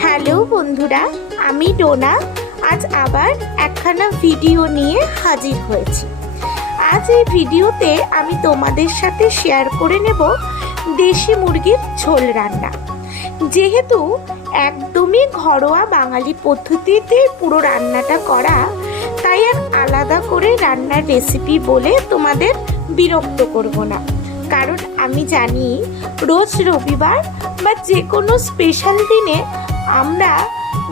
Hello বন্ধুরা, আমি ডোনা। আজ আবার একখানা ভিডিও নিয়ে হাজির হয়েছি। আজ এই ভিডিওতে আমি তোমাদের সাথে শেয়ার করে নেব দেশি মুরগির ঝোল রান্না। যেহেতু একদমই ঘরোয়া বাঙালি পদ্ধতিতে পুরো রান্নাটা করা, তাই আর আলাদা করে রান্নার রেসিপি বলে তোমাদের বিরক্ত করব না। কারণ আমি জানি রোজ রবিবার বা যে কোনো স্পেশাল দিনে আমরা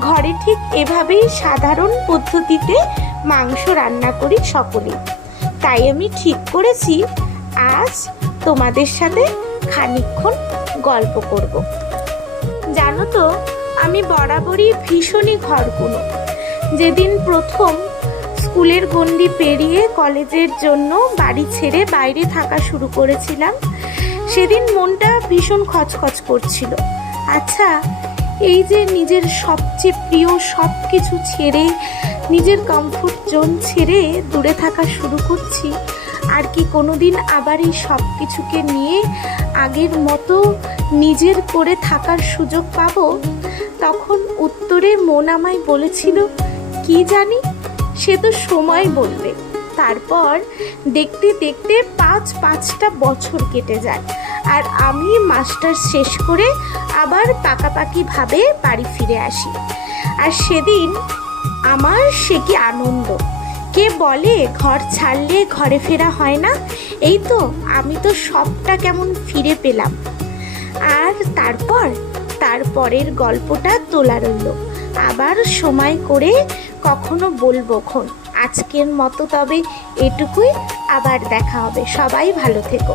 ঘরে ঠিক এভাবেই সাধারণ পদ্ধতিতে মাংস রান্না করি সকলেই। তাই আমি ঠিক করেছি আজ তোমাদের সাথে খানিকক্ষণ গল্প করব। জানো তো, আমি বরাবরই ভীষণই ঘরকুনো। যেদিন প্রথম স্কুলের গণ্ডি পেরিয়ে কলেজের জন্য বাড়ি ছেড়ে বাইরে থাকা শুরু করেছিলাম, সেদিন মনটা ভীষণ খচখচ করছিল। আচ্ছা, এই যে নিজের সবচেয়ে প্রিয় সব কিছু ছেড়ে, নিজের কমফোর্ট জোন ছেড়ে দূরে থাকা শুরু করছি, আর কি কোনোদিন আবার এই সব কিছুকে নিয়ে আগের মতো নিজের করে থাকার সুযোগ পাবো? তখন উত্তরে মন আমায় বলেছিল, কি জানি, সে তো সময় বলবে। তারপর দেখতে দেখতে পাঁচটা বছর কেটে যায়, আর আমি মাস্টার্স শেষ করে আবার পাকাপাকিভাবে বাড়ি ফিরে আসি। আর সেদিন আমার সে কি আনন্দ! কে বলে ঘর ছাড়লে ঘরে ফেরা হয় না? এই তো, আমি তো সবটা কেমন ফিরে পেলাম। আর তারপরের গল্পটা তোলা রইল, আবার সময় করে কখনো বলবো খন। আজকের মতো তবে এটুকুই, আবার দেখা হবে। সবাই ভালো থেকো।